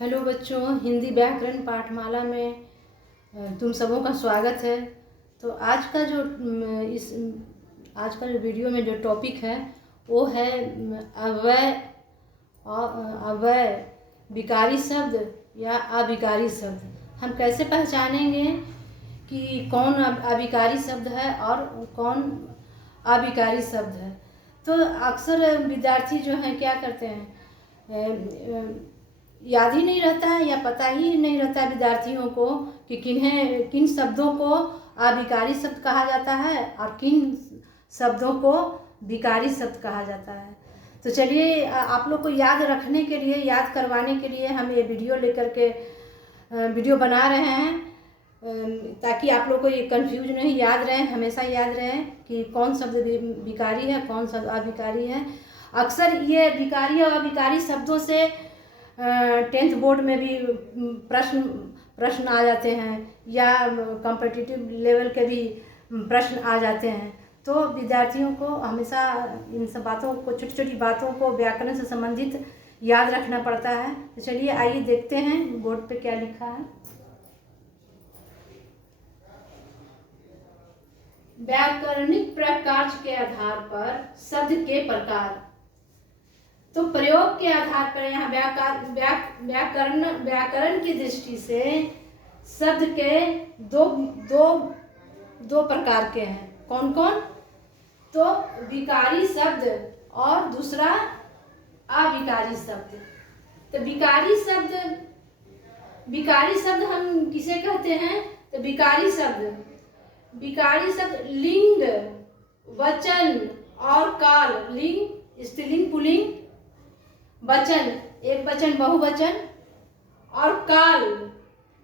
Hello बच्चों, हिंदी व्याकरण पाठमाला में तुम सबों का स्वागत है। तो आज का जो वीडियो में जो टॉपिक है वो है अव्यय विकारी शब्द या अविकारी शब्द। हम कैसे पहचानेंगे कि कौन अविकारी शब्द है और कौन अविकारी शब्द है। तो अक्सर विद्यार्थी जो हैं क्या करते हैं, याद ही नहीं रहता है या पता ही नहीं रहता है विद्यार्थियों को कि किन शब्दों को अविकारी शब्द कहा जाता है और किन शब्दों को विकारी शब्द कहा जाता है। तो चलिए, आप लोग को याद रखने के लिए, याद करवाने के लिए हम ये वीडियो बना रहे हैं ताकि आप लोग को ये कंफ्यूज नहीं, याद रहे, हमेशा याद रहे कि कौन शब्द विकारी है, कौन शब्द अविकारी है। अक्सर ये विकारी और अविकारी शब्दों से 10th बोर्ड में भी प्रश्न आ जाते हैं या कॉम्पिटिटिव लेवल के भी प्रश्न आ जाते हैं। तो विद्यार्थियों को हमेशा इन सब बातों को, छोटी छोटी बातों को व्याकरण से संबंधित याद रखना पड़ता है। तो चलिए आइए देखते हैं बोर्ड पे क्या लिखा है। व्याकरणिक प्रकार के आधार पर शब्द के प्रकार। तो प्रयोग के आधार पर यहाँ व्याकरण की दृष्टि से शब्द के दो प्रकार के हैं। कौन कौन? तो विकारी शब्द और दूसरा अविकारी शब्द। तो विकारी शब्द हम किसे कहते हैं? तो विकारी शब्द लिंग, वचन और काल। लिंग स्त्रीलिंग, पुल्लिंग, वचन एक वचन, बहुवचन और काल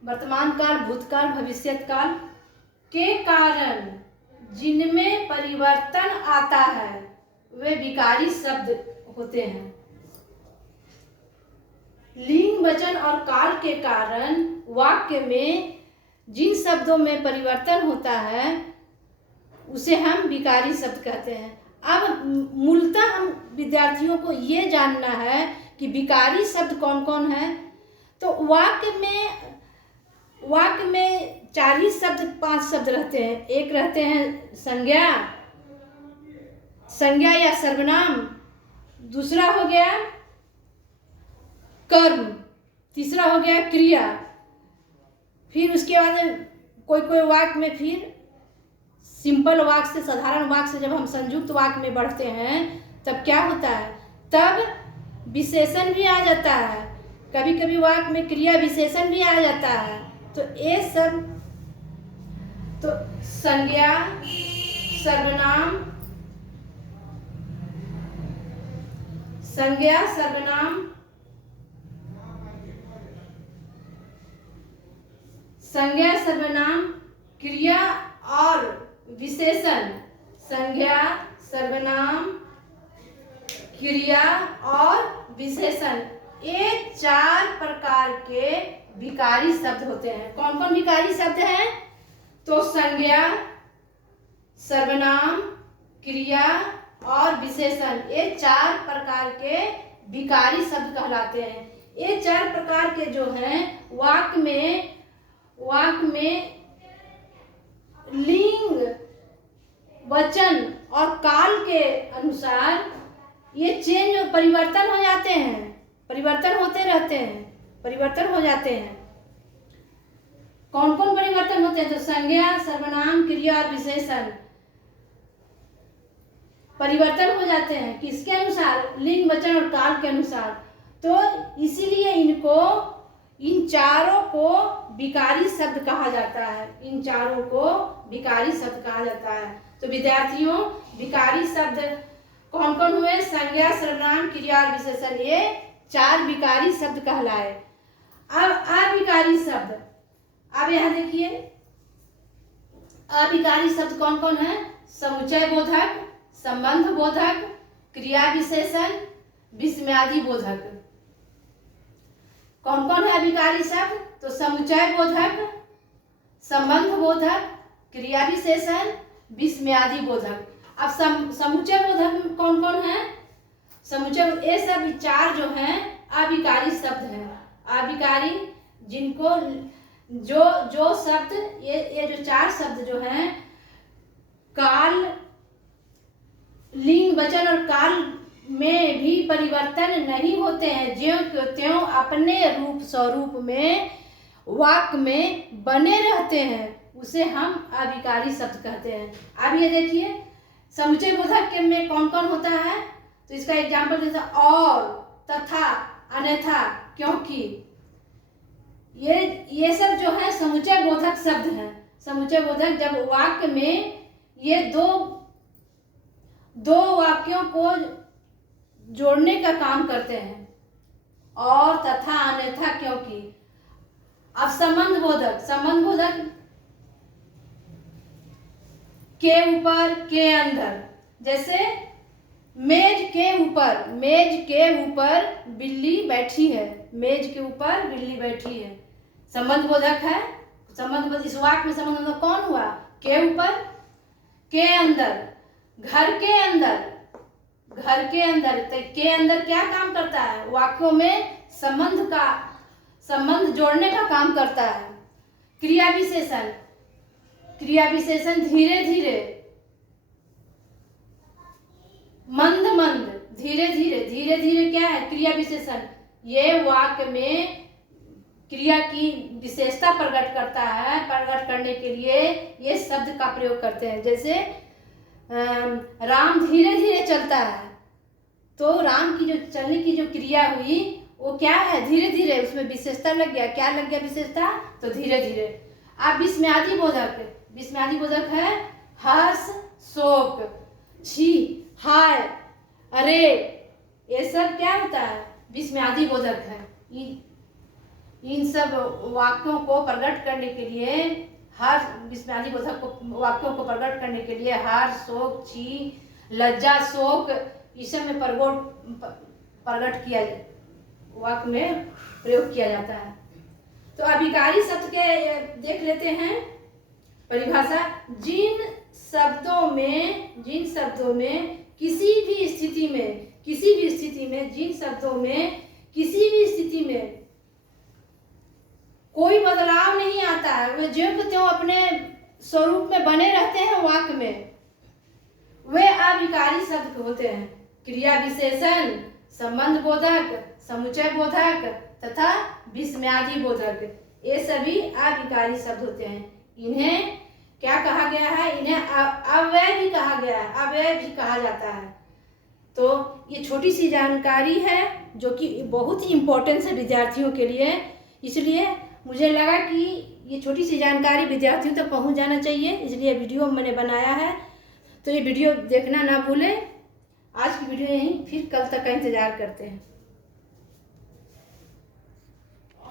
वर्तमान काल, भूतकाल, भविष्यत काल के कारण जिनमें परिवर्तन आता है वे विकारी शब्द होते हैं। लिंग, वचन और काल के कारण वाक्य में जिन शब्दों में परिवर्तन होता है उसे हम विकारी शब्द कहते हैं। अब मूलतः हम विद्यार्थियों को ये जानना है कि विकारी शब्द कौन कौन है। तो वाक्य में 4 ही शब्द, 5 शब्द रहते हैं। एक रहते हैं संज्ञा या सर्वनाम, दूसरा हो गया कर्म, तीसरा हो गया क्रिया। फिर उसके बाद कोई वाक्य में फिर सिंपल वाक्य से, साधारण वाक्य से जब हम संयुक्त वाक्य में बढ़ते हैं तब क्या होता है? तब विशेषण भी आ जाता है। कभी कभी वाक्य में क्रिया विशेषण भी आ जाता है। तो ये सब, तो संज्ञा, सर्वनाम, क्रिया और विशेषण। संज्ञा, सर्वनाम, क्रिया और विशेषण, ये 4 प्रकार के विकारी शब्द होते हैं। कौन कौन विकारी शब्द हैं? तो संज्ञा, सर्वनाम, क्रिया और विशेषण, ये 4 प्रकार के विकारी शब्द कहलाते हैं। ये 4 प्रकार के जो हैं वाक्य में लिंग, वचन और काल के अनुसार ये परिवर्तन हो जाते हैं, परिवर्तन होते रहते हैं, परिवर्तन हो जाते हैं। कौन कौन परिवर्तन होते हैं? तो संज्ञा, सर्वनाम, क्रिया और विशेषण परिवर्तन हो जाते हैं। किसके अनुसार? लिंग, वचन और काल के अनुसार। तो इसीलिए इन चारों को विकारी शब्द कहा जाता है। इन चारों को विकारी शब्द कहा जाता है। तो विद्यार्थियों, विकारी शब्द कौन कौन हुए? संज्ञा, सर्वनाम, क्रिया और विशेषण, ये 4 विकारी शब्द कहलाए। अब अविकारी शब्द, अब यहाँ देखिए अविकारी शब्द कौन कौन है? समुच्चय बोधक, संबंध बोधक, क्रिया विशेषण, विस्मयादि बोधक। कौन कौन है अविकारी शब्द? तो समुच्चय बोधक, संबंध बोधक, क्रिया विशेषण, विस्मयादि बोधक। अब समुच्चय बोधक कौन कौन है? समुच्चय, ये सब 4 जो हैं अविकारी शब्द हैं। अभिकारी जिनको जो जो शब्द ये जो 4 शब्द जो हैं काल, लिंग, वचन और काल में भी परिवर्तन नहीं होते हैं, ज्यों के त्यों अपने रूप स्वरूप में वाक्य में बने रहते हैं, उसे हम अभिकारी शब्द कहते हैं। अब ये देखिए समुच्चय बोधक में कौन कौन होता है, तो इसका एग्जाम्पल जैसे और, तथा, अन्यथा, क्योंकि, ये सब जो है समुच्चय बोधक शब्द हैं। समुच्चय बोधक जब वाक्य में ये दो वाक्यों को जोड़ने का काम करते हैं, और, तथा, अन्यथा, क्योंकि। अब संबंध बोधक के ऊपर, के अंदर, जैसे मेज के ऊपर बिल्ली बैठी है, मेज के ऊपर बिल्ली बैठी है, संबंध बोधक है। इस वाक्य में संबंध बोधक कौन हुआ, के ऊपर, के अंदर, घर के अंदर, तो के अंदर क्या काम करता है, वाक्यों में संबंध जोड़ने का काम करता है। क्रिया विशेषण धीरे धीरे, मंद, धीरे धीरे क्या है, क्रिया विशेषण। ये वाक्य में क्रिया की विशेषता प्रकट करता है, प्रकट करने के लिए ये शब्द का प्रयोग करते हैं। जैसे राम धीरे धीरे चलता है, तो राम की जो चलने की जो क्रिया हुई वो क्या है, धीरे धीरे, उसमें विशेषता लग गया। क्या लग गया विशेषता, तो धीरे धीरे। अब विस्मयादि बोधक है हर्ष, शोक, छी, हाय, अरे, ये सब क्या होता है, विस्मयादि बोधक है। इन सब वाक्यों को प्रकट करने के लिए विस्मयादि बोधक वाक्यों को प्रकट करने के लिए हर्ष, शोक, छी, लज्जा, शोक, इस सब में प्रकट किया, वाक्य में प्रयोग किया जाता है। तो अभिकारी शब्द के देख लेते हैं परिभाषा। जिन शब्दों में किसी भी स्थिति में कोई बदलाव नहीं आता है, वे ज्यों के त्यों अपने स्वरूप में बने रहते हैं वाक्य में, वे अभिकारी शब्द होते हैं। क्रिया विशेषण, संबंध बोधक, समुच्चय बोधक तथा विस्मयादि बोधक, ये सभी अभिकारी शब्द होते हैं। इन्हें क्या कहा गया है, इन्हें अव्यय भी कहा गया है, अव्यय भी कहा जाता है। तो ये छोटी सी जानकारी है जो कि बहुत ही इम्पोर्टेंट है विद्यार्थियों के लिए, इसलिए मुझे लगा कि ये छोटी सी जानकारी विद्यार्थियों तक पहुंच जाना चाहिए, इसलिए वीडियो मैंने बनाया है। तो ये वीडियो देखना ना भूलें। आज की वीडियो यहीं, फिर कल तक का इंतज़ार करते हैं।